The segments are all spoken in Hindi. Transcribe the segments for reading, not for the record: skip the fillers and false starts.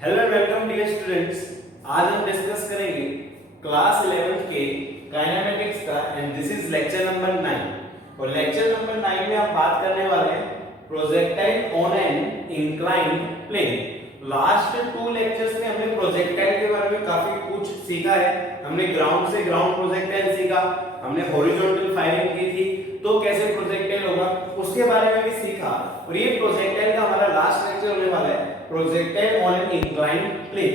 Hello and welcome dear students. आज हम डिस्कस करेंगे क्लास 11 के काइनेमेटिक्स का and this is lecture number 9। और लेक्चर नंबर 9 में हम बात करने वाले हैं projectile on an inclined plane. Last 2 lectures में हमने प्रोजेक्टाइल के बारे में काफी कुछ सीखा है। हमने ग्राउंड से ग्राउंड प्रोजेक्टाइल सीखा, हमने हॉरिजॉन्टल फायरिंग की थी तो कैसे प्रोजेक्टाइल होगा उसके बारे में भी सीखा। और ये प्रोजेक्टाइल का हमारा लास्ट लेक्चर होने वाला है projectile on an inclined plane.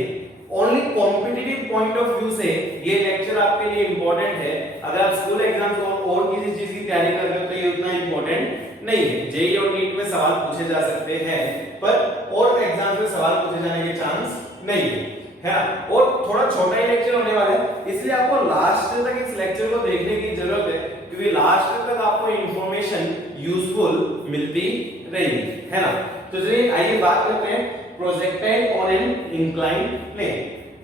Only competitive point of view से ये लेक्चर आपके लिए इंपॉर्टेंट है। अगर आप स्कूल एग्जाम्स और किसी चीज की तैयारी कर रहे हो तो ये उतना इंपॉर्टेंट नहीं है। जेईई और नीट में सवाल पूछे जा सकते हैं पर और एग्जाम में सवाल पूछे जाने के चांस नहीं है और थोड़ा छोटा ही लेक्चर होने वाला है, इसलिए आपको लास्ट तक इस लेक्चर को देखने की जरूरत है क्योंकि लास्ट तक आपको इंफॉर्मेशन यूजफुल मिलती रहेगी, है ना। तो चलिए आइए बात करते हैं projectile on an inclined plane.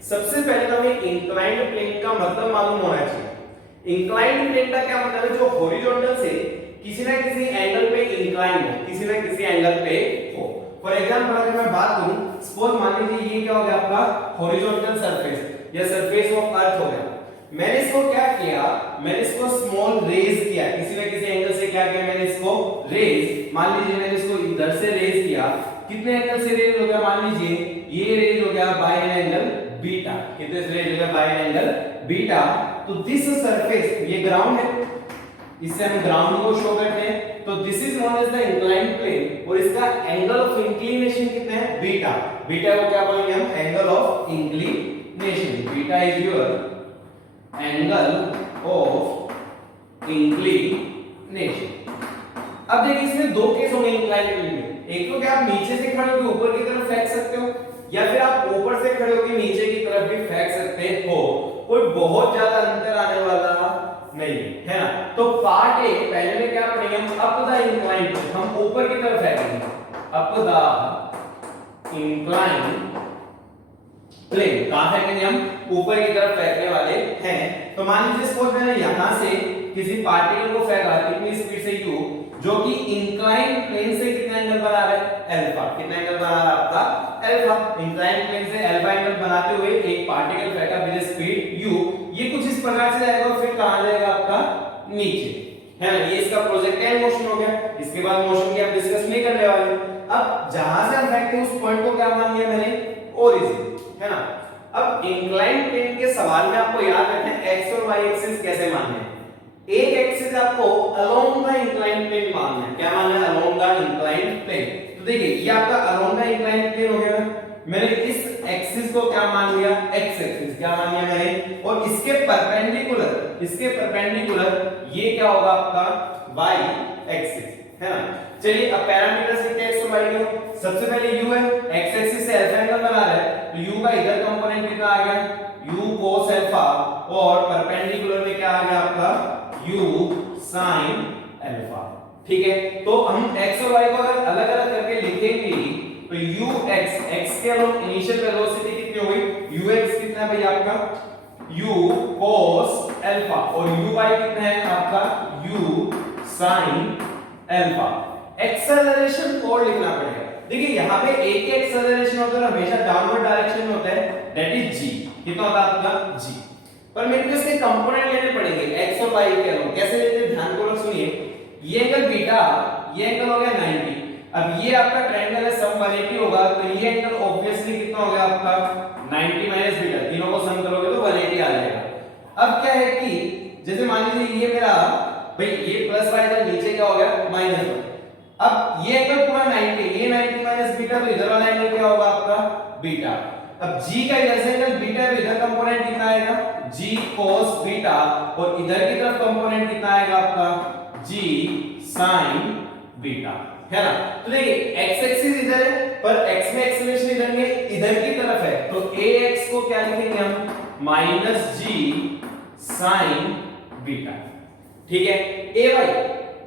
सबसे पहले तो हमें इंक्लाइंड प्लेन का मतलब मालूम होना चाहिए। इंक्लाइंड प्लेन का क्या मतलब है? जो हॉरिजॉन्टल से किसी ना किसी एंगल पे इंक्लाइन हो, किसी ना किसी एंगल पे हो। फॉर एग्जांपल अगर मैं बात करूं, सपोज मान लीजिए ये क्या हो गया आपका हॉरिजॉन्टल सरफेस या सरफेस ऑफ अर्थ हो गया। मैंने इसको क्या किया, मैंने इसको स्मॉल रेज किया, किसी ना किसी एंगल से क्या किया, मैंने इसको रेज, मान लीजिए मैंने इसको इधर से रेज किया। कितने एंगल से रेज हो गया? मान लीजिए ये रेज हो गया बाय एंगल बीटा। कितने से रेज हो गया? By angle beta. तो दिस सरफेस, ये ग्राउंड है, इससे हम ग्राउंड को शो करते हैं। तो this is known as the inclined plane और इसका एंगल ऑफ इंक्लिनेशन कितना है? बीटा। बीटा को क्या बोलेंगे हम? Angle of inclination. Beta is your angle of inclination. अब देखिए इसमें दो केस होंगे इंक्लाइंड प्लेन में। एक तो क्या आप नीचे से खड़े होकर ऊपर की तरफ फेंक सकते हो या फिर आप ऊपर से खड़े होकर नीचे की तरफ भी फेंक सकते हो। कोई बहुत ज्यादा अंतर आने वाला नहीं है ना। तो पार्ट ए पहले में क्या पढ़ेंगे हम? अप द इंक्लाइंड, हम ऊपर की तरफ फेंकेंगे। अप द इंक्लाइंड प्लेन कहां फेंकेंगे हम? ऊपर की तरफ फेंकने वाले हैं। तो मान लीजिए सपोज मैंने यहां से किसी पार्टिकल को फेंका कितनी स्पीड से u, जो कि इंक्लाइंड प्लेन से कितना एंगल बना रहा है? अल्फा। कितना एंगल बना रहा है आपका? अल्फा। इंक्लाइंड प्लेन से अल्फा एंगल बनाते हुए एक पार्टिकल फेंका विद स्पीड u, ये कुछ इस प्रकार से जाएगा और फिर कहां जाएगा आपका? नीचे, है ना। ये इसका प्रोजेक्टाइल मोशन हो गया। इसके बाद मोशन की हम डिस्कस नहीं करने वाले। अब जहां से हम फेंकते हैं उस पॉइंट को क्या मान लिया मैंने? ओरिजिन, है ना। अब इंक्लाइंड प्लेन के सवाल में आपको याद रखना है एक्स और वाई एक्सिस कैसे मानने हैं। एक एक्सिस आपको अलोंग द इंक्लाइंड प्लेन मानना है। क्या मानना है? Along the inclined plane. तो देखिए ये आपका अलोंग द इंक्लाइंड प्लेन हो गया ना। मैंने इस एक्सिस को क्या मान लिया? X axis. क्या मान लिया मैंने? और इसके परपेंडिकुलर ये क्या होगा आपका? वाई एक्सिस, है ना। चलिए अब पैरामीटर्स लिखते हैं एक्स और वाई के। सबसे पहले u है, एक्स एक्सिस से अल्फा एंगल बना रहा है तो u का इधर कंपोनेंट कितना आ गया? u cos alpha. और परपेंडिकुलर में क्या आ गया आपका? u sin alpha. ठीक है, तो हम x और y को अगर अलग-अलग करके लिखेंगे तो ux, x के अलोंग इनिशियल वेलोसिटी कितनी हो गई? ux कितना है भाई आपका? u cos alpha. और uy कितना है आपका? u sin alpha. Acceleration code लिखना पड़ेगा। देखिए यहां पे एक ही एक्सेलरेशन होता है, हमेशा डाउनवर्ड डायरेक्शन में होता है, दैट इज g। कितना होता है आपका? g। पर मेरे को इसके कंपोनेंट लेने पड़ेंगे x और y के अलोंग। कैसे लेते हैं ध्यान पूर्वक सुनिए। ये एंगल बीटा, ये एंगल हो गया 90। अब ये आपका ट्रायंगल है, सम 180 होगा तो ये एंगल ऑब्वियसली कितना हो गया आपका? 90 माइनस बीटा। तीनों को सम करोगे तो 180 आ जाएगा। अब क्या है कि जैसे मान लीजिए ये मेरा भाई ये प्लस वाई था, नीचे क्या हो गया? माइनस। अब ये एंगल पूरा 90, ये 90 माइनस बीटा, तो इधर वाला एंगल क्या होगा आपका? बीटा। अब g का इधर से एंगल बीटा है तो इधर कंपोनेंट कितना आएगा? g cos beta. और इधर की तरफ कंपोनेंट कितना आएगा आपका? g sin बीटा, है ना। तो देखिए x एक्सिस इधर है पर x में एक्सेलरेशन इधर नहीं है, इधर की तरफ है तो ax को क्या लिखेंगे हम? -g sin beta. ठीक है, ay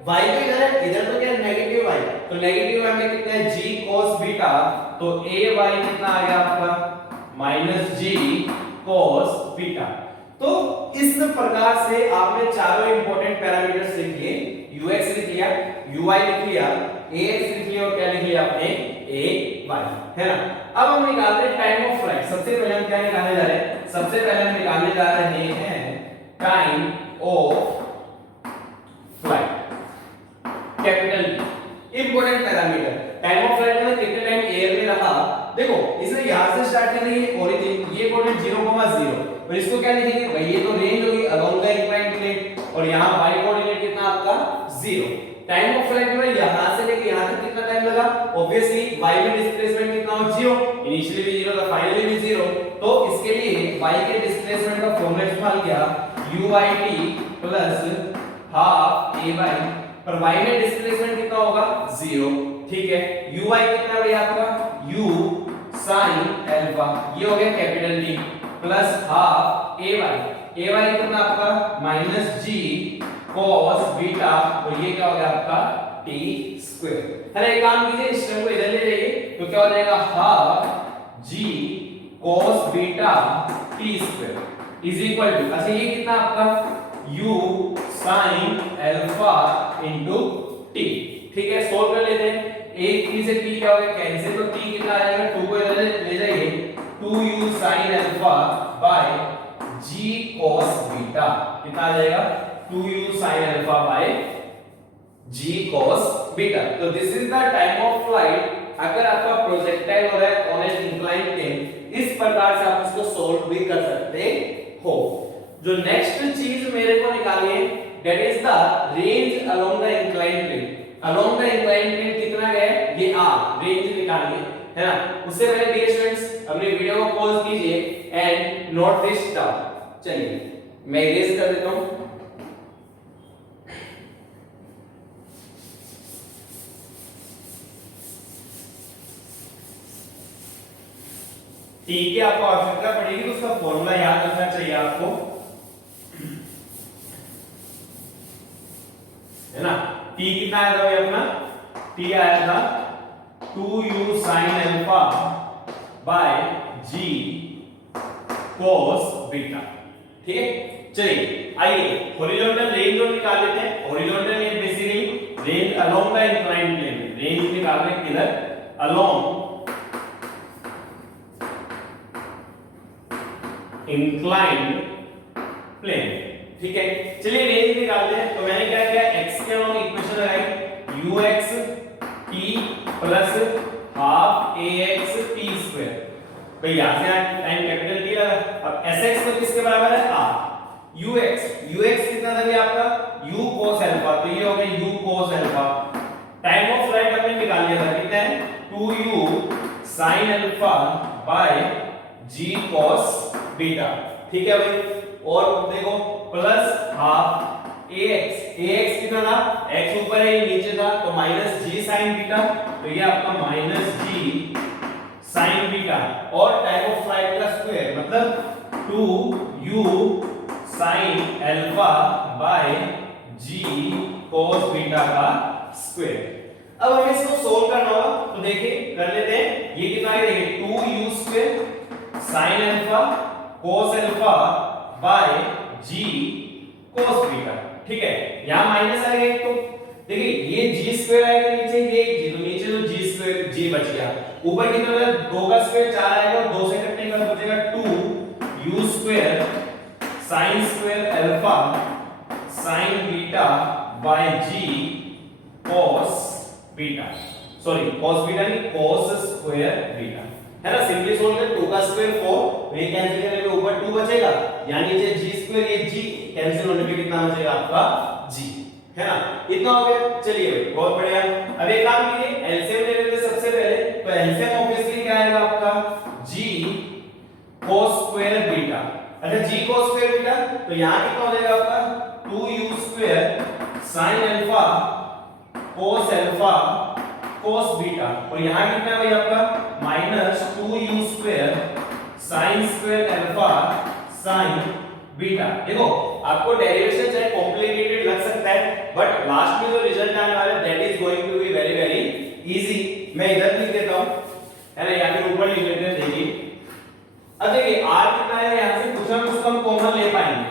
y तो इधर है, इधर तो क्या है? नेगेटिव y, तो नेगेटिव y में कितना है? g cos beta. तो ay कितना आ गया आपका? -g cos beta. तो इस प्रकार से आपने चारों इंपॉर्टेंट पैरामीटर्स लिख लिए। ux लिख लिया, uy लिख लिया, ax लिख लिया और क्या लिख लिया आपने? ay, है ना। अब हम निकाल रहे हैं टाइम ऑफ फ्लाइट। सबसे पहले हम क्या निकालने जा रहे हैं? सबसे पहले हम निकालने जा रहे हैं time of flight, capital T, important parameter. Time of flight में कितने टाइम एयर में रहा, देखो इसने यहां से स्टार्ट करना है ओरिजिन, ये कोऑर्डिनेट 0,0 और इसको क्या लिखेंगे भाई? ये तो रेंज होगी अलोंग द इंक्लाइंड प्लेन, और यहां y कोऑर्डिनेट कितना आपका 0। टाइम ऑफ फ्लाइट में यहां से लेके यहां तक कितना टाइम लगा? ऑब्वियसली y में डिस्प्लेसमेंट कितना हो? 0, इनिशियली भी 0 था, फाइनली भी 0। तो इसके लिए y के डिस्प्लेसमेंट का फॉर्मूला इस्तेमाल किया uyt प्लस हाफ ay, पर y में डिस्प्लेसमेंट कितना होगा? 0। ठीक है, uy कितना है भाई आपका? u sin अल्फा, ये हो गया capital T, plus half ay कितना आपका? माइनस g cos बीटा, और ये क्या हो गया आपका? t square. अरे एक काम कीजिए, इस टर्म को इधर ले जाइए, तो क्या हो जाएगा? Half g cos beta t square is equal to, अच्छा ये कितना आपका? u sin alpha into t। ठीक है, सोल्व कर लेते हैं। एक t से t क्या हो गया? कैंसिल, तो t कितना आ जाएगा? 2 को इधर ले जाइए, 2u sin alpha by g cos beta, कितना आ जाएगा? 2u sin alpha by g cos beta. तो this is the time of flight अगर आपका प्रोजेक्टाइल हो रहा है ऑन एन इंक्लाइंड प्लेन। इस प्रकार से आप इसको सोल्व भी कर सकते हो। जो नेक्स्ट चीज मेरे को निकालनी है that is the range along the inclined plane. Along the inclined plane कितना है? ये r रेंज निकालनी है ना। उससे पहले डियर स्टूडेंट्स अपने वीडियो को पॉज कीजिए एंड नोट दिस डाउन। चलिए मैं इरेज कर देता हूं। टी की आपको आवश्यकता पड़ेगी तो उसका फॉर्मूला याद रखना चाहिए आपको, है ना। टी कितना आया था भाई अपना? टी आया था 2u sin alpha by g cos beta. ठीक है, चलिए आइए हॉरिजॉन्टल रेंज जो निकाल लेते हैं। Horizontal range basically range along the inclined plane, range निकाल रहे हैं किधर? Along inclined plane. ठीक है, चलिए रेंज निकालते हैं। तो मैंने क्या किया? x के अलोंग इक्वेशन लगाई ux t plus half ax t square. भाई यहां से टाइम कैपिटल T लगा। अब sx तो किसके बराबर है? r। ux कितना था भाई आपका? u cos अल्फा, तो ये हो गया u cos alpha. Time of flight हमने निकाल लिया था, कितना है? 2u sin alpha by g cos beta. ठीक है भाई, और देखो प्लस हाफ ax कितना था? x ऊपर है ये नीचे था, तो माइनस g sin बीटा, तो ये आपका माइनस g sin बीटा। और टाइम ऑफ फ्लाइट का स्क्वायर मतलब 2u sin alpha by g cos beta का स्क्वायर। अब हमें इसको सोल्व करना होगा, तो देखिए कर लेते हैं। ये कितना है? देखिए 2u square sin alpha cos alpha by g cos beta. ठीक है, यहां माइनस आएगा एक, तो देखिए ये g स्क्वायर आएगा नीचे, ये g, तो नीचे तो g स्क्वायर g बच गया। ऊपर की तरफ 2 का स्क्वायर 4 आएगा, और 2 से कटने के बाद बचेगा 2u square sin square alpha sin beta by g cos beta. Sorry cos beta नहीं, cos स्क्वायर बीटा, है ना। सिंपली सोल्व कर, 2 का स्क्वायर 4, ये कैंसिल करने पे ऊपर 2 बचेगा, यानी नीचे g स्क्वायर, ये g कैंसिल होने पे कितना बचेगा आपका? g, है ना। इतना हो गया। चलिए बहुत बढ़िया। अब एक काम कीजिए, एलसीएम ले लेते हैं सबसे पहले। तो एलसीएम ऑब्वियसली क्या आएगा आपका? g cos square beta. अच्छा g cos स्क्वायर बीटा, तो यहां कितना हो जाएगा आपका? 2u square sin alpha cos alpha cos beta, और यहां कितना है भाई आपका? Minus 2u square sin square alpha sin beta. देखो आपको डेरिवेशन चाहे कॉम्प्लिकेटेड लग सकता है, बट लास्ट में जो रिजल्ट आने वाला है that is going to be very very easy. मैं इधर लिख देता हूं, है ना, या फिर ऊपर लिख लेते हैं। देखिए अब देखिए r कितना है, यहां से कुछ ना कुछ हम कॉमन ले पाएंगे।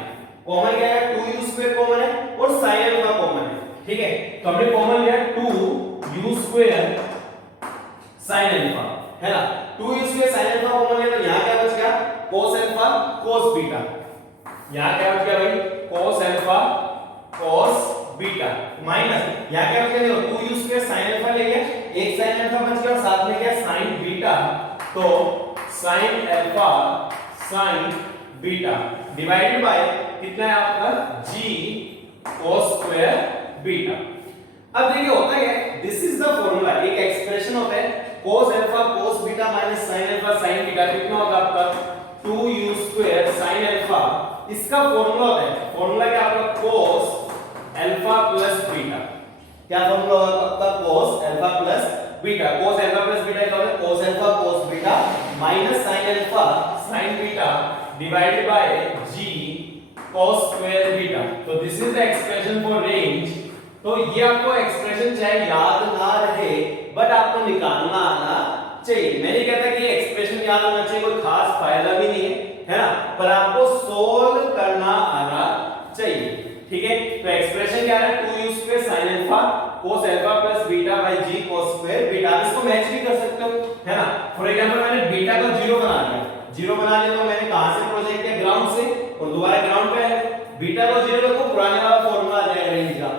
कॉमन क्या है? 2u स्क्वायर कॉमन है और sin अल्फा कॉमन है। ठीक है, तो हमने कॉमन लिया 2u स्क्वायर sin अल्फा, है ना। 2u स्क्वायर बीटा माइनस यहाँ क्या बच गया, 2u स्क्वायर sin अल्फा ले गया, एक sin अल्फा बच गया और साथ में क्या sin बीटा, तो sin alpha sin beta divided bye कितना है आपका g cos स्क्वायर बीटा। अब देखिए होता है दिस इज द फॉर्मूला, एक एक्सप्रेशन होता है cos alpha cos beta minus sin alpha sin beta, कितना होगा आपका 2u स्क्वायर sin अल्फा, इसका फॉर्मूला होता है, फॉर्मूला क्या आपका cos अल्फा प्लस बीटा, क्या फॉर्मूला होगा आपका cos alpha plus beta, cos alpha plus beta क्या होता है cos alpha cos beta minus sin alpha sin beta divided bye g cos square beta. तो this is the expression for range. तो ये आपको एक्सप्रेशन चाहे याद ना रहे बट आपको निकालना आना चाहिए। मैं नहीं कहता कि एक्सप्रेशन याद होना चाहिए, कोई खास फायदा भी नहीं है ना, पर आपको सोल्व करना आना चाहिए, ठीक है। तो एक्सप्रेशन क्या है 2u square sin alpha cos alpha plus beta by g cos square beta. आप इसको मैच भी कर सकते हो, है ना। फॉर एग्जांपल मैंने बीटा को 0 बना दिया, 0 बना लिया तो मैंने कहां से प्रोजेक्ट किया, ग्राउंड से, और दोबारा ग्राउंड पे है। बीटा को 0 रखो, पुराने वाला फार्मूला आ जाएगा रेंज का,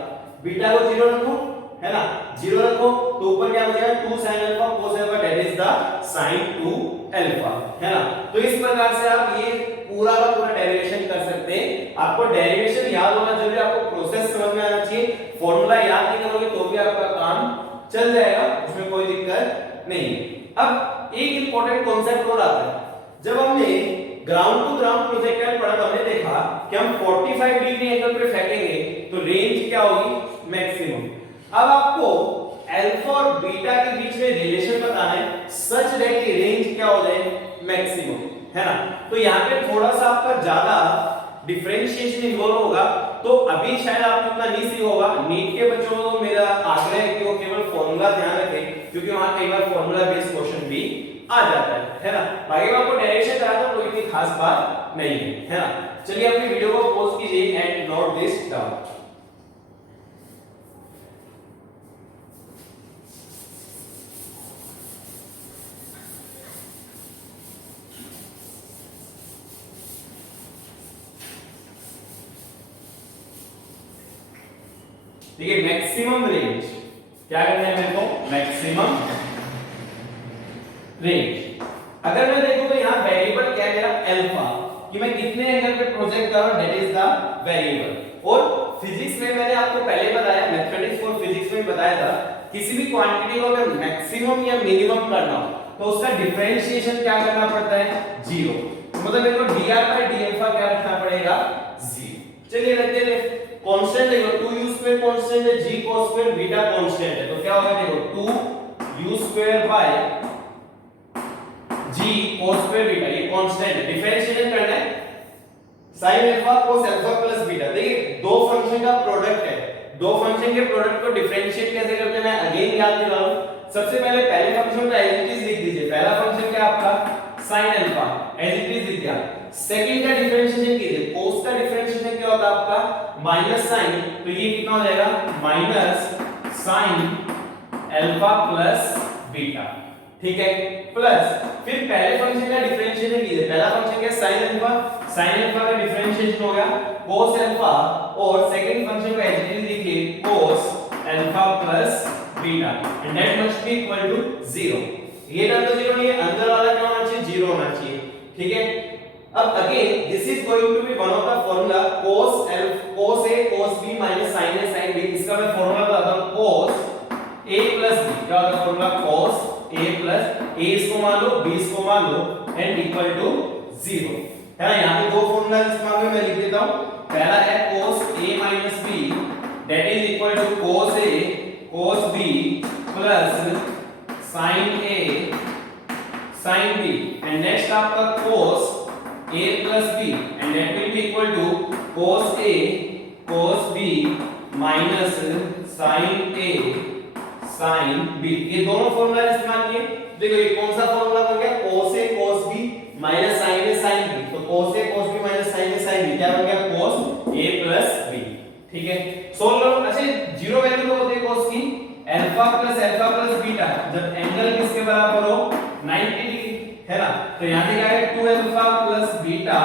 बीटा को 0 रखो, है ना, 0 रखो तो ऊपर क्या बचेगा 2 sin alpha cos alpha that is the sin 2 alpha, है ना। तो इस प्रकार से आप ये पूरा का पूरा डेरिवेशन कर सकते हैं। आपको डेरिवेशन याद होना जरूरी, आपको प्रोसेस समझ में आना चाहिए। फॉर्मूला याद नहीं करोगे तो भी आपका काम चल जाएगा, उसमें कोई दिक्कत नहीं है। अब एक इंपॉर्टेंट कॉन्सेप्ट और आता है, जब हमने ग्राउंड टू ग्राउंड प्रोजेक्टाइल पढ़ा तो हमने देखा कि हम 45 डिग्री एंगल पे फेंकेंगे तो रेंज क्या होगी, मैक्सिमम। अब आपको अल्फा और बीटा के बीच में रिलेशन बताना है सच दैट कि रेंज क्या हो जाए, मैक्सिमम, है ना। तो यहाँ पे थोड़ा सा आपका ज्यादा डिफरेंशिएशन इन्वॉल्व होगा, तो अभी शायद आपको इतना नहीं सीखा होगा। नीट के बच्चों को मेरा आग्रह है कि वो केवल फॉर्मूला ध्यान रखें, क्योंकि वहां कई बार फॉर्मूला बेस्ड क्वेश्चन भी आ जाता है ना। बाकी मैं आपको डेरिवेशन कराता हूं, कोई इतनी खास बात नहीं है ना। चलिए अपनी वीडियो को पॉज कीजिए एंड नोट दिस डाउन। देखिए मैक्सिमम रेंज क्या करना है मेरे को, मैक्सिमम रेंज। अगर मैं देखूं तो यहां वेरिएबल क्या है मेरा अल्फा, कि मैं कितने एंगल पे प्रोजेक्ट कर रहा हूं, दैट इज द वेरिएबल। और फिजिक्स में मैंने आपको पहले बताया, मैथमेटिक्स फॉर फिजिक्स में बताया था, किसी भी क्वांटिटी को अगर मैक्सिमम या मिनिमम करना हो तो उसका डिफरेंशिएशन क्या करना पड़ता है, 0। मतलब मेरे को dr बाय d अल्फा क्या रखना पड़ेगा, 0। चलिए रखते हैं, कांस्टेंट देखो 2u स्क्वायर कांस्टेंट है, g cos square beta constant है, तो क्या होगा देखो 2u square by g cos square beta, ये कांस्टेंट है, डिफरेंशिएशन करना है sin alpha cos alpha plus beta. देखिए दो फंक्शन का प्रोडक्ट है, दो फंक्शन के प्रोडक्ट को डिफरेंशिएट कैसे करते हैं मैं अगेन याद दिला रहा हूं। सबसे पहले फंक्शन का एज इट इज लिख दीजिए, पहला फंक्शन क्या आपका sin alpha as it is लिख दिया। सेकंड का डिफरेंशिएशन कीजिए, cos का डिफरेंशिएशन क्या होता है आपका माइनस sin, तो ये कितना हो जाएगा minus sin alpha plus beta, ठीक है, प्लस फिर पहले फंक्शन का डिफरेंशिएशन कीजिए, पहला फंक्शन क्या sin अल्फा का डिफरेंशिएशन हो गया cos अल्फा, और सेकंड फंक्शन का एज इट इज लिखिए cos alpha plus beta and that must be equal to 0। ये टर्म तो 0 नहीं है, अंदर वाला क्या होना चाहिए, 0 होना चाहिए, ठीक है। अब again this is going to be one of the formula cos a cos b minus sin a sin b। इसका मैं फार्मूला बताता हूं, cos a plus b, क्या होता है formula cos a plus a इसको मान लो b इसको मान लो एंड इक्वल टू 0, है ना। यहां पे दो फार्मूला इस्तेमाल में मैं लिख देता हूं, पहला है cos a minus b that is equal to cos a cos b plus sin a sin b and next आपका cos a plus b and that will be equal to cos a cos b minus sin a sin b। ये दोनों फॉर्मूला इस्तेमाल किए, देखो ये कौन सा फॉर्मूला बन गया, cos a cos b minus sin a sin b, तो cos a cos b minus sin a sin b क्या बन गया cos a plus b, ठीक है। सोल्व करो। अच्छा 0 वैल्यू तो होती है cos की, अल्फा प्लस बीटा जब एंगल किसके बराबर हो 90 डिग्री, है ना। तो यहां से क्या है 2 alpha plus beta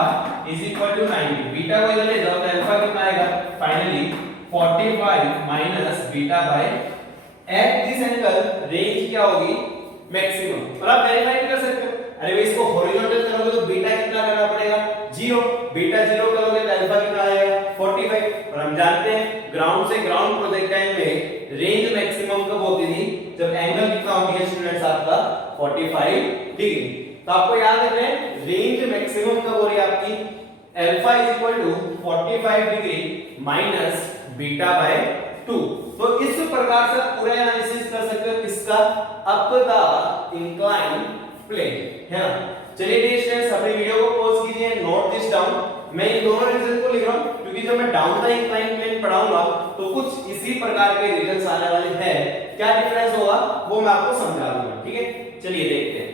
is equal to 90, beta को इधर ले जाओ तो अल्फा कितना आएगा finally 45 minus beta by at this angle range क्या होगी मैक्सिमम। और आप वेरीफाई कर सकते हो, अरे भाई इसको हॉरिजॉन्टल करोगे तो बीटा कितना करना पड़ेगा 0, बीटा 0 करोगे तो अल्फा कितना आएगा 45। और हम जानते हैं ग्राउंड से ग्राउंड प्रोजेक्टाइल में रेंज मैक्सिमम कब होती थी जब एंगल कितना हो गया स्टूडेंट्स आपका 45 डिग्री। तो आपको याद रखना है रेंज मैक्सिमम कब हो रही है आपकी alpha is equal to 45 degree minus beta by 2। तो इस प्रकार से पूरा एनालिसिस कर सकते हो किसका अप द इंक्लाइन प्लेन है ना। चलिए डियर स्टूडेंट्स अपनी वीडियो को पॉज कीजिए, नोट दिस डाउन। मैं इन दोनों रीजन को लिख रहा हूं क्योंकि जब मैं डाउन द इंक्लाइन प्लेन पढ़ाऊंगा तो कुछ इसी प्रकार के रीजंस आने वाले हैं। क्या डिफरेंस होगा वो मैं आपको समझा दूंगा, ठीक है। चलिए देखते हैं।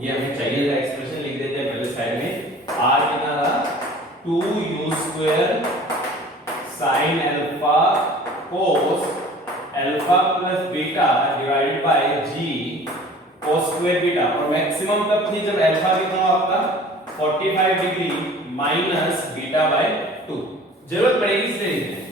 ये हमें चाहिए था एक्सप्रेशन, लिख देते हैं पहले साइड में। r कितना था 2u² sin alpha cos alpha plus beta divided bye g cos square beta. और मैक्सिमम कब थी जब अल्फा कितना हो आपका 45 डिग्री माइनस बीटा बाय 2। जरूरत पड़ेगी इससे लिखने।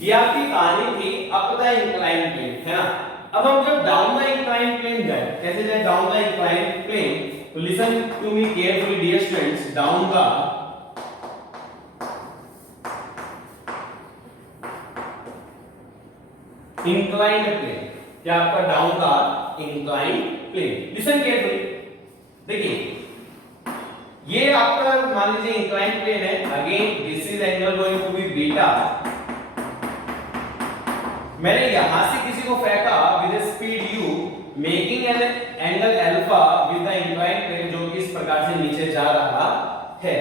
ये आपकी कहानी थी अप द इंक्लाइन प्लेन है ना। अब हम जब डाउन द इंक्लाइन प्लेन जाए, कैसे जाए डाउन द इंक्लाइन प्लेन, तो listen to me carefully dear students. Down the inclined plane, क्या आपका down the inclined plane, listen carefully. देखिए ये आपका मान लीजिए इंक्लाइंड प्लेन है, again this is angle going to be beta. मैंने यहां से किसी को फेंका with speed u making an angle alpha with the inclined plane जो कि इस प्रकार से नीचे जा रहा है।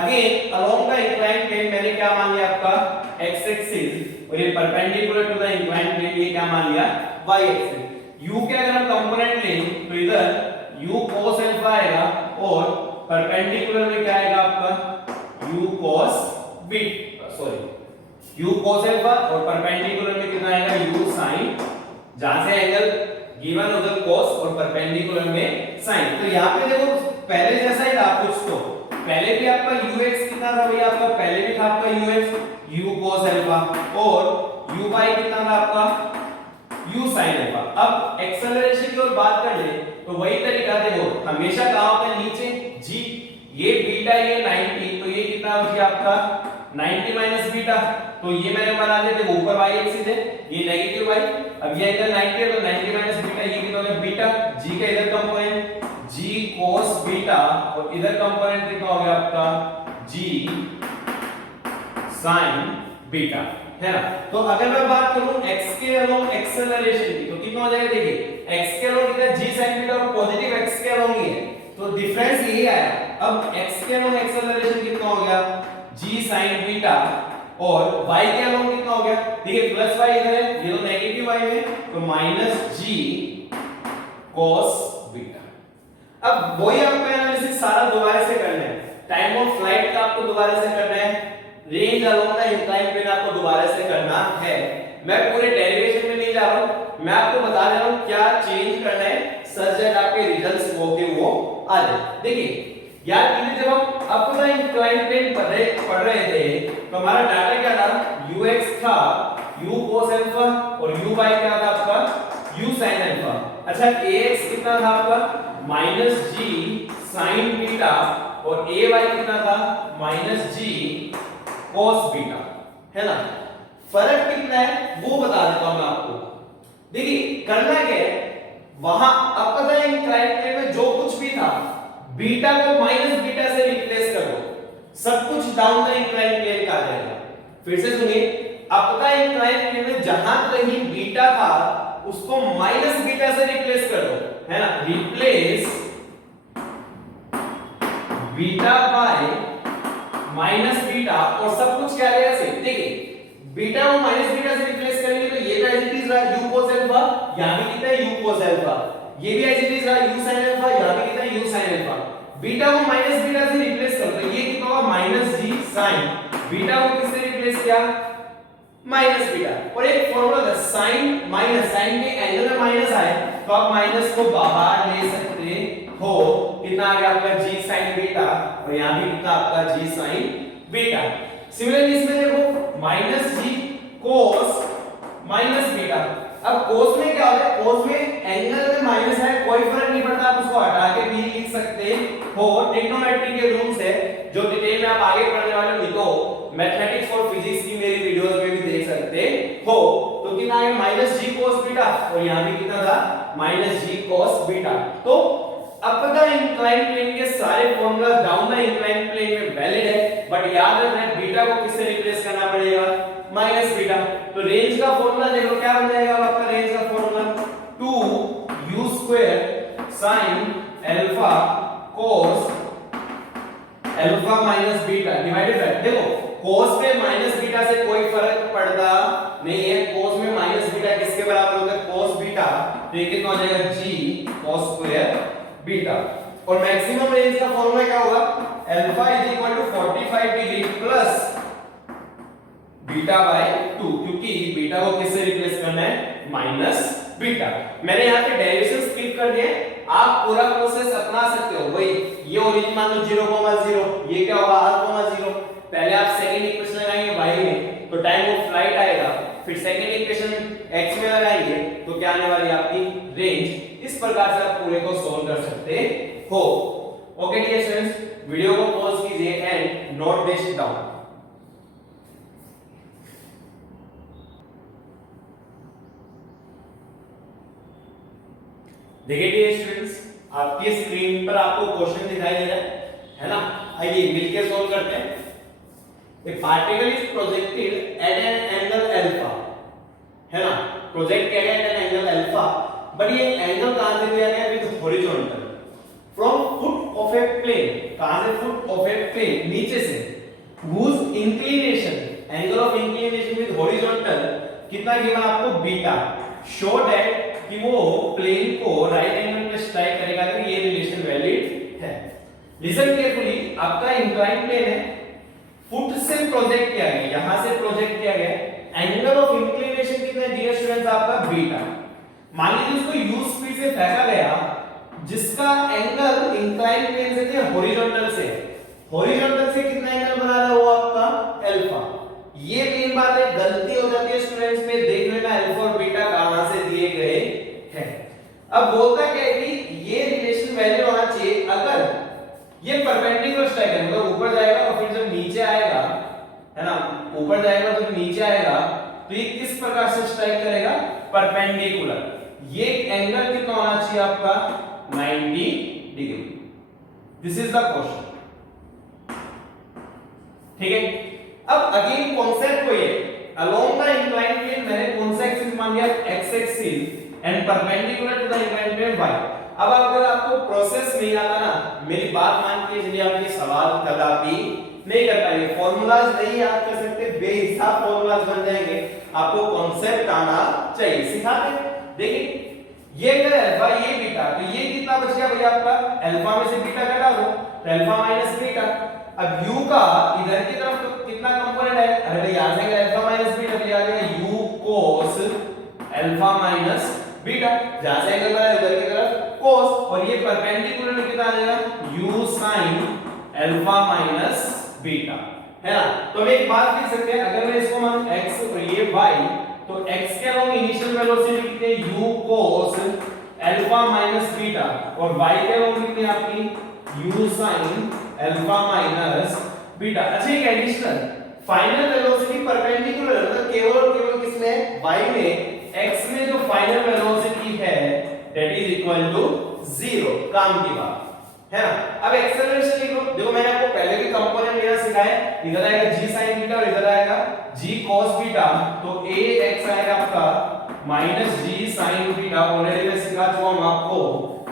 Again along the inclined plane मैंने क्या मान लिया आपका x एक्सिस, और ये perpendicular to the inclined plane ये क्या मान लिया y एक्सिस। u के अगर हम कंपोनेंट लें तो इधर u cos अल्फा आएगा और परपेंडिकुलर में क्या आएगा आपका u cos u cos alpha और परपेंडिकुलर में कितना आएगा u sin। जहां से एंगल गिवन उधर cos और परपेंडिकुलर में sin। तो यहां पे देखो पहले जैसा ही था कुछ, तो पहले भी आपका ux कितना था भैया आपका, पहले भी था आपका ux u cos अल्फा और uy कितना था आपका u sin अल्फा। अब एक्सेलरेशन की ओर बात कर ले तो वही तरीका देखो, हमेशा कहां होता है नीचे g, ये बीटा ये 90, तो ये कितना हो गया आपका 90 माइनस बीटा। तो ये मैंने बना दिया, देखो ऊपर y एक्सिस है, ये नेगेटिव y। अब ये एंगल 90 है तो 90 माइनस बीटा ये कितना हो गया बीटा। g का इधर कंपोनेंट g cos बीटा और इधर कंपोनेंट कितना हो गया आपका g sin बीटा है ना। तो अगर मैं बात करूं x के अलोंग एक्सेलरेशन की तो कितना हो जाएगा, देखिए x के अलोंग कितना g sin बीटा और पॉजिटिव x के अलोंग ही है, तो डिफरेंस यही आया। अब x के अलोंग एक्सेलरेशन कितना हो गया g sin बीटा और y के अलोंग कितना हो गया, देखिए प्लस y इधर है, ये तो नेगेटिव y है तो माइनस g cos बीटा। अब वही आपका एनालिसिस सारा दोबारा से करना है, टाइम ऑफ फ्लाइट का आपको दोबारा से करना है, range along the incline plane आपको दोबारा से करना है। मैं पूरे डेरिवेशन में नहीं जा रहा हूं, मैं आपको बता दे रहा हूं क्या चेंज करना है सच दैट आपके रिजल्ट्स वो आ जाए। देखिए यार पहले जब हम अप द इंक्लाइन प्लेन पढ़ रहे थे तो हमारा डाटा क्या था, ux था u cos अल्फा और uy क्या था आपका u sin अल्फा। अच्छा ax कितना था आपका माइनस g sin बीटा और ay कितना था माइनस g cos बीटा, है ना। फर्क कितना है वो बता देता हूं मैं आपको। देखिए करना क्या है, वहां अप द इंक्लाइन प्लेन में जो कुछ भी था बीटा को माइनस बीटा से रिप्लेस कर दो, सब कुछ डाउन द इंक्लाइन प्लेन का आ जाएगा। फिर से सुनिए, अप द इंक्लाइन प्लेन में जहां कहीं बीटा था उसको माइनस बीटा से रिप्लेस कर दो, है ना। Replace beta by minus beta और सब कुछ क्या रहेगा सेम। देखिए बीटा को माइनस बीटा से रिप्लेस करेंगे तो ये एज इट इज रहा u cos अल्फा, यहां भी कितना है u cos अल्फा, ये भी एज इट इज रहा u sin अल्फा, यहां भी कितना है u sin अल्फा। बीटा को माइनस बीटा से रिप्लेस कर दो, ये कितना होगा माइनस जी साइन। बीटा को किससे रिप्लेस किया, माइनस बीटा। और एक फॉर्मूला था साइन माइनस, साइन के एंगल में माइनस आए तो आप माइनस को बाहर ले सकते हो। कितना आ गया आपका जी साइन बीटा, और यहां भी कितना आपका जी साइन बीटा। सिमिलरली इसमें देखो माइनस जी कोस माइनस बीटा। अब कोस में क्या होता है, कोस में एंगल में माइनस है, कोई फर्क नहीं पड़ता, आप उसको हटा के भी लिख सकते हो। ट्रिग्नोमेट्री के रूल्स है जो डिटेल में आप आगे पढ़ने वाले हो, तो मैथमेटिक्स और फिजिक्स की मेरी वीडियोस में भी देख सकते हो। तो कितना है माइनस जी कोस बीटा, और यहां भी कितना था माइनस जी कोस बीटा। तो अप द इंक्लाइंड प्लेन के सारे formula down the inclined plane में वैलिड है, बट याद रखना बीटा को किससे रिप्लेस करना पड़ेगा, माइनस बीटा। तो रेंज का फॉर्मूला देखो क्या बन जाएगा आपका, रेंज का formula 2u² sin alpha cos alpha minus beta divided by, देखो cos पे माइनस बीटा से कोई फर्क पड़ता नहीं है, cos में माइनस बीटा किसके बराबर होता है, cos बीटा। तो ये कितना हो जाएगा g cos² बीटा। और मैक्सिमम रेंज का फॉर्मूला क्या होगा, alpha is equal to 45 degree plus beta by 2, क्योंकि बीटा को किससे रिप्लेस करना है, माइनस बीटा। मैंने यहाँ पे डेरिवेशन स्किप कर दिए, आप पूरा प्रोसेस अपना सकते हो। वही ये ओरिजिन मान लो 0,0, ये क्या होगा r,0। पहले आप सेकंड इक्वेशन लगाएंगे y में, तो टाइम ऑफ फ्लाइट आएगा, फिर सेकंड इक्वेशन x में लगाएंगे तो क्या आने वाली आपकी रेंज। इस प्रकार से आप पूरे को सॉल्व कर सकते हो। ओके डियर स्टूडेंट्स, वीडियो को पॉज कीजिए एंड नोट दिस डाउन। देखिए डियर स्टूडेंट्स, आपकी स्क्रीन पर आपको क्वेश्चन दिखाई दे रहा है ना, आइए मिलकर सॉल्व करते हैं। A particle is projected at an angle alpha, है ना, प्रोजेक्ट किया गया at an angle alpha, but ये एंगल कहां से दिया गया, with horizontal from foot of a plane. कहां से, फुट ऑफ ए प्लेन, नीचे से। whose inclination, angle of inclination with horizontal कितना गिवन आपको, बीटा। शो दैट कि वो प्लेन को राइट एंगल में स्ट्राइक करेगा, तो ये रिलेशन वैलिड है। लिसन केयरफुली, आपका इंक्लाइन प्लेन है, फुट से प्रोजेक्ट किया गया, यहां से प्रोजेक्ट किया गया, एंगल ऑफ इंक्लिनेशन कितना है डियर स्टूडेंट्स आपका, बीटा। मान लीजिए उसको u स्पीड से फेंका गया, जिसका एंगल इंक्लाइन प्लेन से थे हॉरिजॉन्टल से, हॉरिजॉन्टल से कितना एंगल बना रहा है वो आपका अल्फा। ये मेन बात है, गलती हो जाती है स्टूडेंट्स में, देख लेना अल्फा और बीटा कहां से दिए गए हैं। अब बोलता क्या है कि ये रिलेशन वैलिड होना चाहिए अगर ये परपेंडिकुलर स्ट्राइक है, मतलब ऊपर जाएगा और फिर जब नीचे आएगा, है ना, ऊपर जाएगा तो नीचे आएगा, तो ये किस प्रकार से स्ट्राइक करेगा, परपेंडिकुलर। ये एंगल कितना होना चाहिए आपका, 90 degree. This is the question, ठीक है। अब अगेन कॉन्सेप्ट वही है, अलोंग द इंक्लाइंड प्लेन मैंने कौन सा एक्सिस मान लिया, x axis, and perpendicular to the inclined plane y। अब अगर आपको प्रोसेस नहीं आता ना, मेरी बात मान के चलिए, आपके सवाल कदापि नहीं कर पाएंगे, फॉर्मूलाज नहीं याद कर सकते, बेहिसाब फॉर्मूलाज बन जाएंगे। आपको कॉन्सेप्ट आना चाहिए, सिखाते। देखिए ये अगर अल्फा ये बीटा, तो ये कितना बच गया भैया आपका, अल्फा में से बीटा घटा दो तो अल्फा माइनस बीटा। अब u का इधर की तरफ तो कितना कंपोनेंट है, अरे यहां से अल्फा माइनस बीटा, तो याद है u cos alpha minus beta, जहां से एंगल बना है उधर की तरफ cos, और ये परपेंडिकुलर में कितना आ जाएगा, u sin alpha minus beta, है ना। तो हम एक बात लिख सकते हैं, अगर मैं इसको मान x और ये y, तो x के अलोंग इनिशियल वेलोसिटी कितनी है, u cos alpha minus beta, और y के अलोंग कितनी है आपकी, u sin alpha minus beta. अच्छा एक एडिशनल, फाइनल वेलोसिटी परपेंडिकुलर, मतलब केवल और केवल किसमें, y में, x में जो फाइनल वेलोसिटी है दैट इज इक्वल टू 0, काम की बात है ना। अब एक्सेलरेशन लिखो, देखो मैंने आपको पहले भी कंपोनेंट लेना सिखाया, इधर आएगा g sin बीटा और इधर आएगा g cos बीटा, तो ax आएगा आपका minus g sin beta, already मैं सिखा चुका हूं आपको,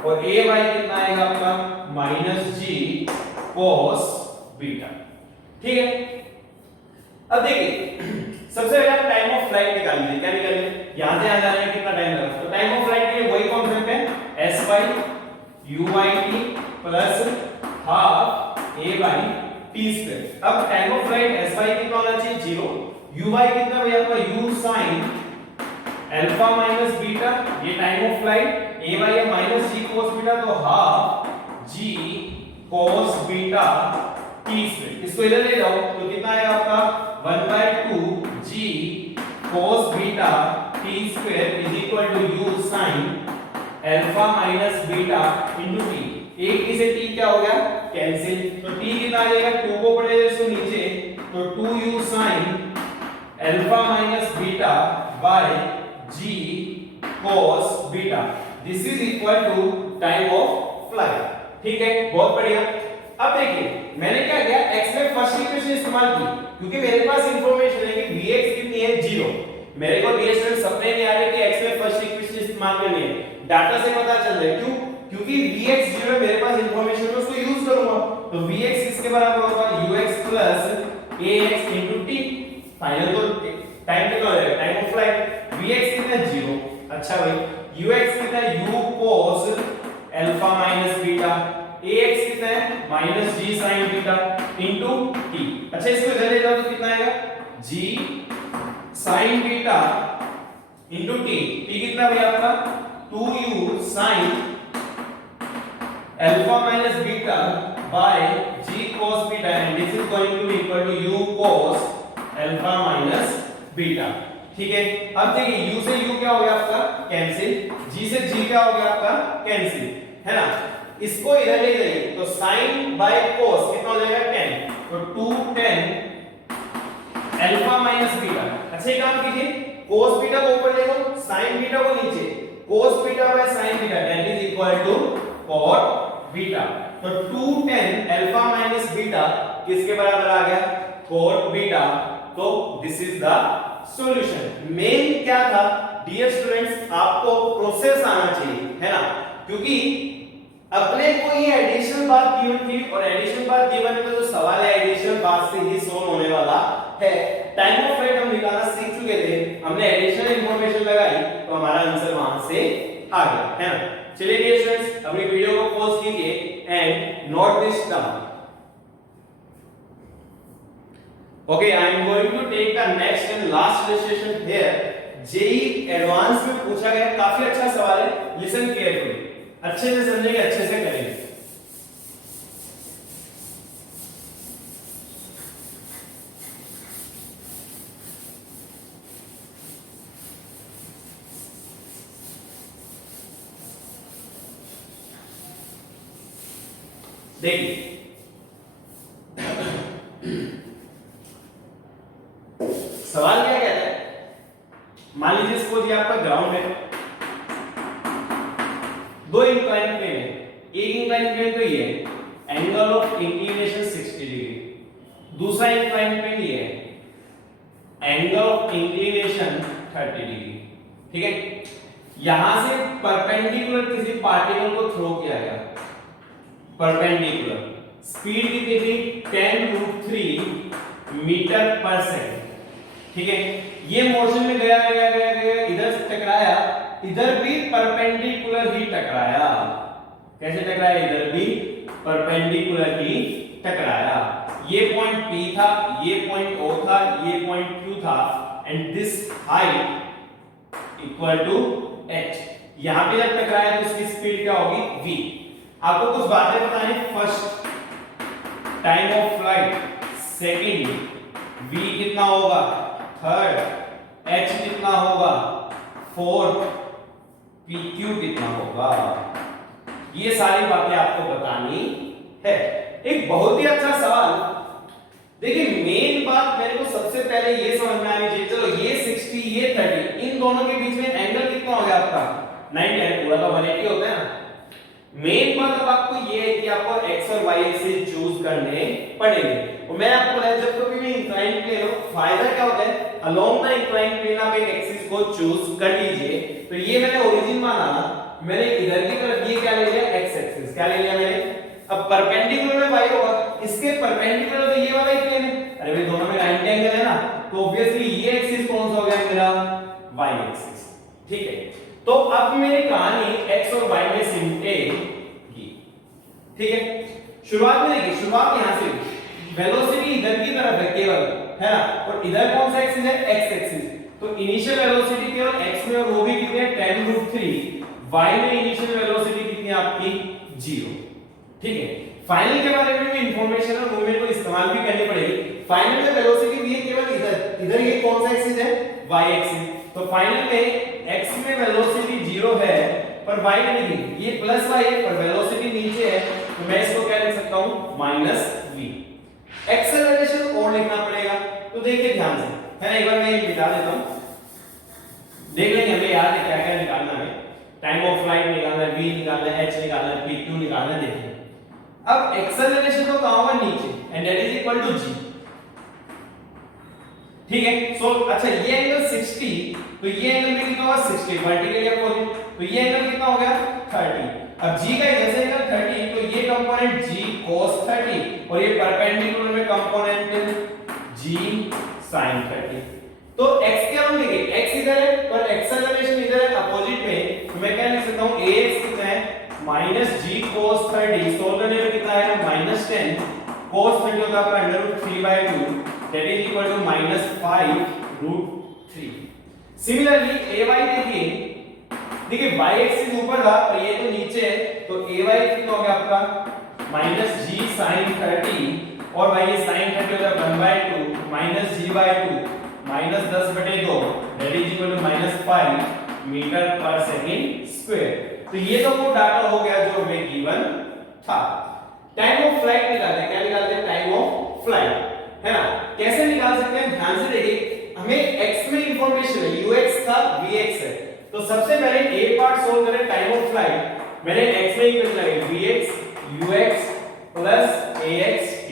और ay कितना आएगा आपका माइनस g cos बीटा, ठीक है। अब देखिए सबसे पहले आप टाइम ऑफ फ्लाइट निकाल लीजिए, क्या निकालेंगे, यहां से यहां जाने में कितना टाइम लगा, तो टाइम ऑफ फ्लाइट के लिए वही कॉन्सेप्ट है, s by u by t, plus half a by t square. अब time of flight s by कितना होना चाहिए 0, u बाई कितना भैया आपका u sin alpha minus beta, ये time of flight, a by है माइनस g cos बीटा, तो half g cos beta t square. इसको इधर ले जाओ तो कितना आएगा आपका 1/2 g cos beta t square is equal to u sin alpha minus beta into t। एक से t क्या हो गया कैंसिल, तो t कितना आ जाएगा 2 को पढ़े इसको नीचे, तो 2u sin alpha minus beta by g cos beta, this is equal to time of flight. ठीक है, बहुत बढ़िया। अब देखिए मैंने क्या किया, x में फर्स्ट इक्वेशन इस्तेमाल की, क्योंकि मेरे पास इंफॉर्मेशन है कि vx कितनी है 0। मेरे को डियर स्टूडेंट सपने नहीं आ रहे कि x में फर्स्ट इक्वेशन इस्तेमाल करनी है, डाटा से पता चल रहा है। क्यों? क्योंकि vx 0 है, मेरे पास इंफॉर्मेशन है, उसको यूज करूंगा। तो vx इसके बराबर होगा ux plus ax into t। Final तो टाइम कितना हो जाएगा, टाइम ऑफ फ्लाइट। vx कितना है 0, अच्छा भाई ux कितना है u cos alpha minus beta, ax कितना है minus g sin beta into t। अच्छा इसको इधर ले जाओ तो कितना आएगा g sin beta into t। t कितना भैया आपका 2u sin alpha minus beta by g cos beta, and this is going to be equal to u cos alpha minus beta. ठीक है, अब देखिए u से u क्या हो गया आपका कैंसिल, g से g क्या हो गया आपका कैंसिल, है ना। इसको इधर ले जाइए तो sin बाय cos कितना हो जाएगा 10, तो 2 10 अल्फा माइनस बीटा। अच्छा एक काम कीजिए, cos बीटा को ऊपर ले लो, sin बीटा को नीचे, cos beta by sin beta that is equal to cot beta. तो 2 10 अल्फा माइनस बीटा किसके बराबर आ गया cot बीटा। तो this is the solution. Main क्या था डियर स्टूडेंट्स, आपको प्रोसेस आना चाहिए, है ना, क्योंकि अपने को ये एडिशनल बात गिवन थी और एडिशनल बात गिवन में जो सवाल है एडिशनल बात से ही सॉल्व होने वाला है। टाइम ऑफ फ्लाइट हम निकालना सीख चुके थे, हमने एडिशनल इंफॉर्मेशन लगाई तो हमारा आंसर वहां से आ गया, है ना। चलिए डियर स्टूडेंट्स अपनी वीडियो को पॉज कीजिए and note this down. Okay, I am going to take the next and last illustration here. JEE advance में पूछा गया, काफी अच्छा सवाल है, लिसन केयरफुली, अच्छे से समझेंगे, अच्छे से करेंगे। देखिए सवाल क्या कहता है, मान लीजिए सपोज ये आपका ग्राउंड है, दो इंक्लाइन प्लेन है, एक इंक्लाइन प्लेन तो ये है, एंगल ऑफ इंक्लिनेशन 60 डिग्री, दूसरा इंक्लाइन प्लेन ये है, एंगल ऑफ इंक्लिनेशन 30 डिग्री। ठीक है, यहां से परपेंडिकुलर किसी पार्टिकल को थ्रो किया गया, परपेंडिकुलर, स्पीड कितनी थी 10√3 मीटर पर सेकंड। ठीक है, ये मोशन में गया गया गया गया, इधर से टकराया, इधर भी परपेंडिकुलर ही टकराया। कैसे टकराया, इधर भी परपेंडिकुलर ही टकराया। ये पॉइंट P था, ये पॉइंट O था, ये पॉइंट Q था, and this height equal to h। यहां पे जब टकराया तो इसकी स्पीड क्या होगी v। आपको कुछ बातें बतानी, first time of flight, second v कितना होगा, थर्ड h कितना होगा, फोर्थ pq कितना होगा, ये सारी बातें आपको बतानी है। एक बहुत ही अच्छा सवाल। देखिए मेन बात मेरे को सबसे पहले ये समझ में आनी चाहिए, चलो ये 60 ये 30, इन दोनों के बीच में एंगल कितना हो गया आपका 90, पूरा का 180 होता है ना। मेन बात अब आपको ये है कि आपको x और y एक्सिस चूज करने पड़ेंगे, और मैं आपको बोला जब कभी भी इंक्लाइन प्लेन हो, फायदा क्या होता है, अलोंग द इंक्लाइन प्लेन आप एक एक्सिस को चूज कर लीजिए। तो ये मैंने ओरिजिन माना, मैंने इधर की तरफ ये क्या ले लिया x एक्सिस, क्या ले लिया मैंने, अब परपेंडिकुलर में y होगा, इसके परपेंडिकुलर तो ये वाला ही प्लेन है, अरे भाई दोनों में 90 एंगल है ना, तो ऑब्वियसली ये एक्सिस कौन सा हो गया मेरा y एक्सिस। ठीक है, तो अब मेरी कहानी x और y में सिमटेगी। ठीक है, शुरुआत में देखिए, शुरुआत यहां से, वेलोसिटी इधर की तरफ है केवल, है ना, और इधर कौन सा एक्सिस है, एक्स एक्सिस, तो इनिशियल वेलोसिटी केवल x में, और वो भी कितने है 10√3, y में इनिशियल वेलोसिटी कितनी है आपकी 0। ठीक है, फाइनल के बारे में भी इंफॉर्मेशन और मूवमेंट को इस्तेमाल भी करनी पड़ेगी। फाइनल में वेलोसिटी भी है केवल इधर, इधर ये कौन सा एक्सिस है, y एक्सिस, तो फाइनल में x में वेलोसिटी 0 है पर y में नहीं, ये प्लस y है पर वेलोसिटी नीचे है, तो मैं इसको क्या लिख सकता हूं, -v। एक्सेलरेशन और लिखना पड़ेगा, तो देखिए ध्यान से, है ना, एक बार मैं ये मिटा देता हूं, देख लेंगे, हमें याद है क्या क्या निकालना है, टाइम ऑफ फ्लाइट निकालना है, v निकालना है, h निकालना है, p q निकालना है। देखिए अब एक्सेलरेशन तो कहां होगा, नीचे, and that is equal to g। ठीक है, सो अच्छा ये एंगल 60, तो ये एंगल भी कितना होगा 60 वर्टिकल या हॉरिजॉन्टल, तो ये एंगल कितना हो गया 30। अब g का इधर से एंगल 30, तो ये कंपोनेंट g cos 30 और ये परपेंडिकुलर में कंपोनेंट g sin 30। तो x क्या हम लिखेंगे, x इधर है पर एक्सेलरेशन इधर है अपोजिट में, तो मैं क्या लिख सकता हूं, ax कितना है -g cos 30, सोल्व करने में कितना आएगा -10 cos 30 होता है आपका √3/2, that is equal to -5√3। Similarly ay देखिए y एक्सिस ऊपर था और ये तो नीचे है, तो ay कितना हो गया आपका -g sin 30, और भाई ये sin 30 होता है 1/2 -g/2 -10/2, that is equal to -5 metre पर सेकंड स्क्वायर। तो ये तो वो डाटा हो गया जो हमें गिवन था। टाइम ऑफ फ्लाइट निकालते हैं, क्या निकालते हैं, टाइम ऑफ फ्लाइट, है ना, कैसे निकाल सकते हैं, ध्यान से देखिए, हमें x में इंफॉर्मेशन है, ux था vx है, तो सबसे पहले a पार्ट सोल्व करें टाइम ऑफ फ्लाइट, मैंने x में इक्वेशन लगाई vx ux plus ax t।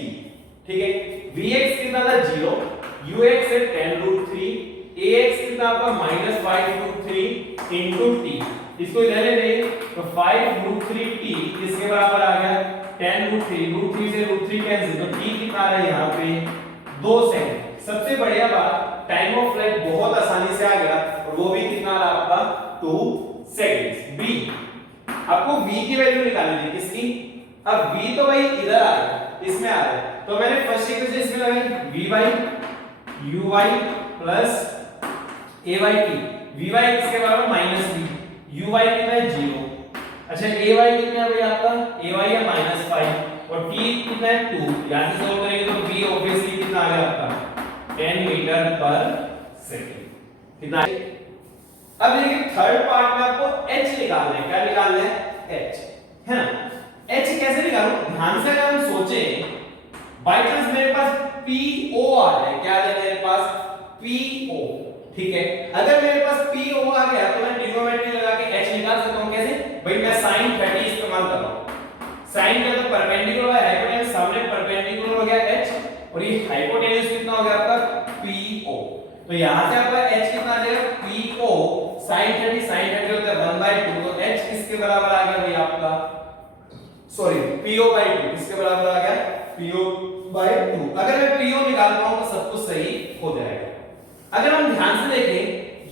ठीक है, vx कितना था 0, ux है 10√3, ax कितना आपका -5√3 इनटू t, इसको इधर ले लेंगे तो 5√3t किसके बराबर आ गया 10√3, √3 से √3 कैंसिल, तो t कितना आ रहा है यहाँ पे 2 सेकंड। सबसे बढ़िया बात, टाइम ऑफ फ्लाइट बहुत आसानी से आ गया, और वो भी कितना आ रहा आपका 2 सेकंड्स। b, आपको v की वैल्यू निकालनी है, किसकी, अब v तो भाई इधर आ रहा है, इसमें आ रहा है, तो मैंने फर्स्ट इक्वेशन इसमें लगाई v uy plus ay t, vy किसके बराबर -v, uy कितना है 0, अच्छा ay कितना है भाई आपका, ay है -5 और t कितना है 2, यहां से सॉल्व करेंगे तो v ऑब्वियसली कितना आ गया आपका 10 मीटर पर सेकंड, कितना है। अब देखिए थर्ड पार्ट में आपको h निकालना है, क्या निकालना है h, है ना, h कैसे निकालूं, ध्यान से अगर हम सोचें, बाय चांस मेरे पास PO आ रहा है, क्या आ रहा है मेरे पास PO, ठीक है, अगर मेरे पास PO आ गया तो मैं ट्रिग्नोमेट्री लगा के h निकाल सकता हूं, कैसे भाई, मैं sin 30 इस्तेमाल कर रहा हूं, sin का तो परपेंडिकुलर है, हाइपोटेन्यूज सामने परपेंडिकुलर हो गया h, और ये हाइपोटेन्यूज कितना हो गया आपका PO, तो यहां से आपका h कितना आ जाएगा PO sin 30 होता है 1/2, तो h किसके बराबर आ गया भाई आपका, सॉरी PO/2 किसके बराबर आ गया PO/2। अगर मैं PO निकाल पाऊं तो सब कुछ सही हो जाएगा। अगर हम ध्यान से देखें,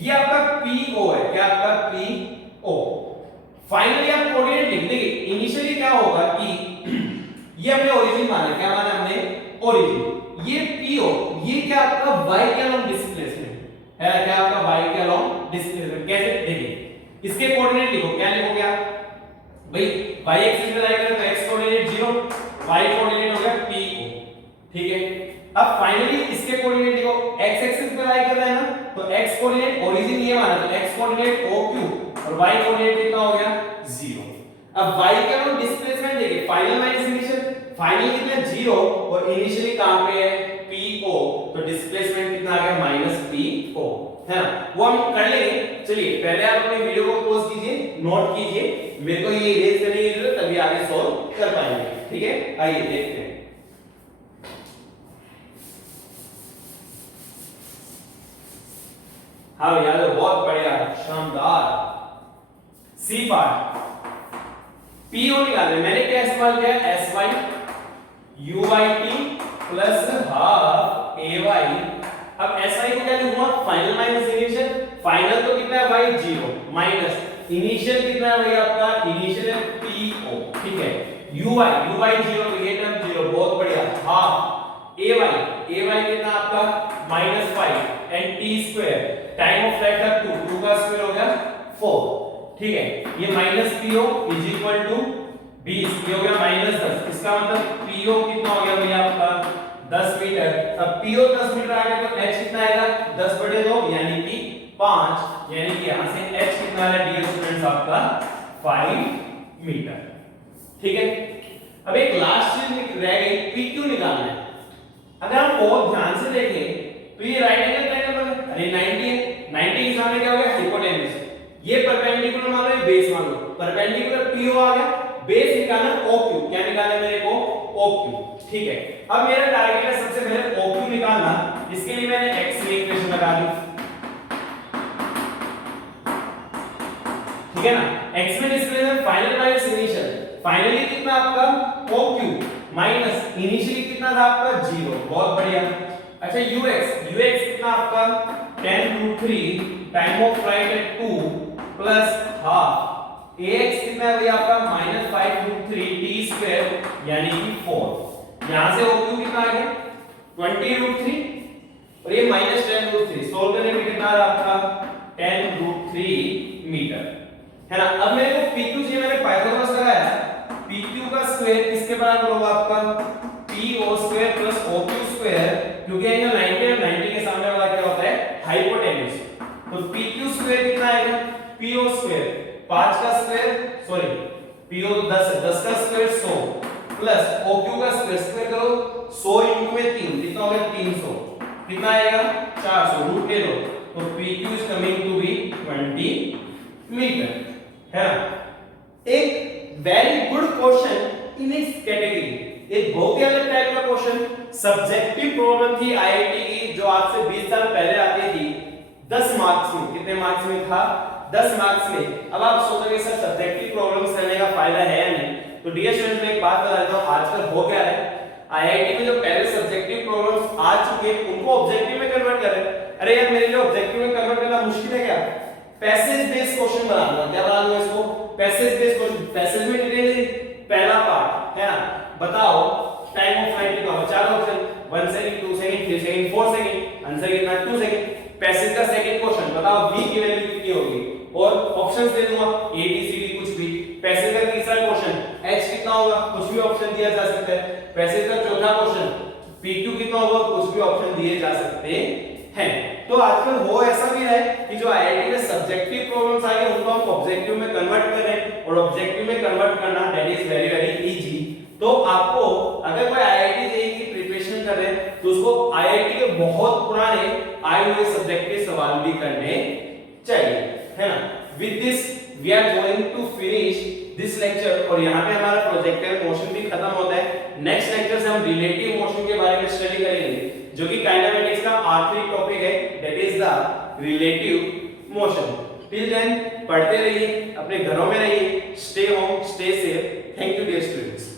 ये आपका PO है, क्या आपका PO, फाइनली आप कोऑर्डिनेट लिख देंगे, इनिशियली क्या होगा कि ये हमने ओरिजिन माना, क्या माना हमने ओरिजिन, ये PO, ये क्या आपका y के अलोंग डिस्प्लेसमेंट है, क्या आपका y के अलोंग डिस्प्लेसमेंट, कैसे देखिए, इसके कोऑर्डिनेट लिखो, क्या लिखोगे आप भाई, y एक्सिस में लाइक करें तो x कोऑर्डिनेट 0, y कोऑर्डिनेट हो गया PO, ठीक है। अब फाइनली इसके कोऑर्डिनेट देखो, x एक्सिस पे लाई कर रहा है ना, तो x कोऑर्डिनेट ओरिजिन ये माना, तो x कोऑर्डिनेट OQ और y कोऑर्डिनेट कितना हो गया 0। अब y के अलोंग डिस्प्लेसमेंट देखिए, फाइनल माइनस इनिशियल, फाइनल कितना 0 और इनिशियली कहां पे है PO, तो डिस्प्लेसमेंट कितना आ गया -PO, है ना, वो हम कर लेंगे। चलिए पहले आप अपनी वीडियो को पॉज कीजिए, नोट कीजिए, मेरे को ये इरेज करने की जरूरत, तभी आगे सॉल्व कर पाएंगे, ठीक है। आइए देखते हैं, हाँ यार बहुत बढ़िया, शानदार। सी पार्ट PO निकालना है, मैंने क्या इस्तेमाल किया SY UYT plus half AY। अब SY को क्या लिखूंगा, फाइनल माइनस इनिशियल, फाइनल तो कितना है भाई 0 माइनस इनिशियल कितना है भाई आपका, इनिशियल है PO, ठीक है। uy 0 तो ये टर्म 0, बहुत बढ़िया। हाफ ay कितना आपका -5 and t square, time of flight था 2 का स्क्वायर हो गया 4, ठीक है। ये minus po is equal to 20, ये हो गया -10, इसका मतलब po कितना हो गया भैया आपका 10 मीटर। अब po 10 मीटर आ गया तो h कितना आएगा 10/2 यानी कि 5, यानी कि यहां से h कितना आ रहा है डियर स्टूडेंट्स आपका 5 मीटर, ठीक है। अब एक लास्ट चीज रह गई, pq निकालना है। अगर हम बहुत ध्यान से देखें तो ये राइट एंगल ट्रायंगल है, अरे 90 है, 90 के सामने क्या हो गया हाइपोटेन्यूज, ये परपेंडिकुलर मान लो, ये बेस मान लो, परपेंडिकुलर PO आ गया, बेस निकालना OQ, क्या निकालना है मेरे को OQ, ठीक है। अब मेरा टारगेट है सबसे पहले OQ निकालना, इसके लिए मैंने x की इक्वेशन लगा दी, ठीक है ना। x में displacement final minus initial, finally कितना आपका OQ माइनस इनिशियली कितना था आपका 0, बहुत बढ़िया। अच्छा ux कितना आपका 10√3 time of flight eight 2 plus half, ax कितना है भैया आपका -5√3 t स्क्वायर यानी कि 4, यहां से OQ कितना आ गया 20√3 और ये -10√3, सोल्व करने पे कितना आ रहा आपका 10√3 मीटर, है ना। अब मेरे को PQ चाहिए, मैंने पाइथागोरस लगाया, PQ का स्क्वायर किसके बराबर होगा आपका PO square plus OQ square, क्योंकि एंगल 90 और 90 के सामने वाला क्या होता है हाइपोटेन्यूज, तो PQ स्क्वायर कितना आएगा PO स्क्वायर 5 का स्क्वायर, सॉरी PO तो 10 है, 10 का स्क्वायर 100 प्लस OQ का स्क्वायर करो 100 इनटू में 3 कितना होगा 300, कितना आएगा 400, रूट ले लो, तो PQ is coming to be 20 metre, है ना। एक वेरी गुड क्वेश्चन इन इस कैटेगरी, एक बहुत ही अलग टाइप का क्वेश्चन, सब्जेक्टिव प्रॉब्लम थी आईआईटी की, जो आज से 20 साल पहले आती थी 10 मार्क्स में, कितने मार्क्स में था 10 मार्क्स में। अब आप सोचोगे सर सब्जेक्टिव प्रॉब्लम्स करने का फायदा है या नहीं, तो डियर स्टूडेंट्स मैं एक बात बता देता हूं, आजकल हो क्या है आईआईटी में जो पहले सब्जेक्टिव प्रॉब्लम्स आ चुके हैं उनको ऑब्जेक्टिव में कन्वर्ट कर रहे हैं। अरे यार मेरे लिए ऑब्जेक्टिव में कन्वर्ट करना मुश्किल है क्या, पैसेज बेस्ड क्वेश्चन बना दूंगा, क्या बना दूंगा इसको पैसेज बेस्ड क्वेश्चन, पैसेज में डिटेल पहला पार्ट है ना, बताओ टाइम ऑफ फ्लाइट कितना होगा, 4 option 1 second 2 second 3 second 4 second, answer कितना 2 सेकंड। पैसेज का सेकंड क्वेश्चन बताओ v की वैल्यू कितनी होगी, और ऑप्शंस दे दूंगा a b c d कुछ भी। पैसेज का तीसरा क्वेश्चन h कितना होगा, कुछ भी ऑप्शन दिया जा सकता है। पैसेज का चौथा क्वेश्चन pq कितना होगा, कुछ भी ऑप्शन दिए जा सकते हैं। तो आजकल हो ऐसा भी है कि जो आईआईटी में सब्जेक्टिव प्रॉब्लम्स आ गए उनको हम ऑब्जेक्टिव में कन्वर्ट कर रहे हैं, और ऑब्जेक्टिव में कन्वर्ट करना that is very very easy. तो आपको अगर कोई आईआईटी जेईई की प्रिपरेशन कर रहे हैं तो उसको आईआईटी के बहुत पुराने आए हुए सब्जेक्ट के सवाल भी करने चाहिए, है ना। With this we are going to finish this lecture, और यहाँ पे हमारा प्रोजेक्टाइल मोशन भी खत्म होता है। नेक्स्ट लेक्चर से हम रिलेटिव मोशन के बारे में स्टडी करेंगे, जो कि काइनेमेटिक्स का आखिरी टॉपिक है, that is the relative motion. Till then पढ़ते रहिए, अपने घरों में रहिए, stay home stay safe. Thank you dear students.